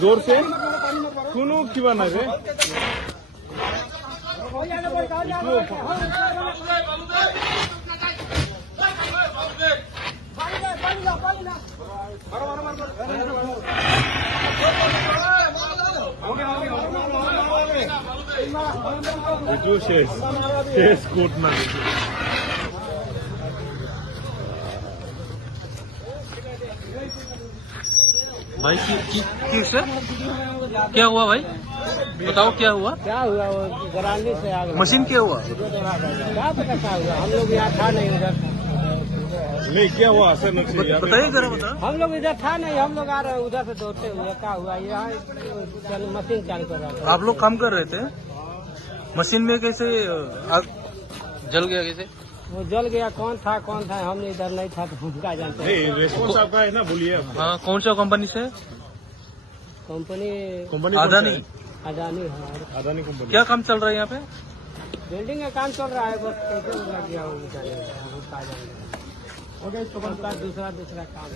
जोर से सुनो किंवा ना रे शेष कोटना भाई किस क्या हुआ भाई बताओ क्या हुआ वो गरानी से आग लगा। मशीन क्या हुआ क्या पता क्या हुआ, हम लोग यहाँ था नहीं उधर। नहीं क्या हुआ असर बताइए जरा बता हम लोग इधर था नहीं, हम लोग आ रहे उधर से दौड़ते हुए। क्या हुआ यहाँ मशीन चालू कर रहा था। आप लोग काम कर रहे थे मशीन में कैसे आग जल गया कैसे वो जल गया, कौन था हम इधर नहीं था तो हम क्या जानते हैं। नहीं रेस्पॉन्स आपका है ना, बोलिए आप। हाँ कौन सा कंपनी से कंपनी अदानी अदानी है। अदानी कंपनी। क्या काम चल रहा है यहाँ पे बिल्डिंग का काम चल रहा है, बस कैसे लग गया वो बेचारे, हम क्या जानेंगे। दूसरा काम।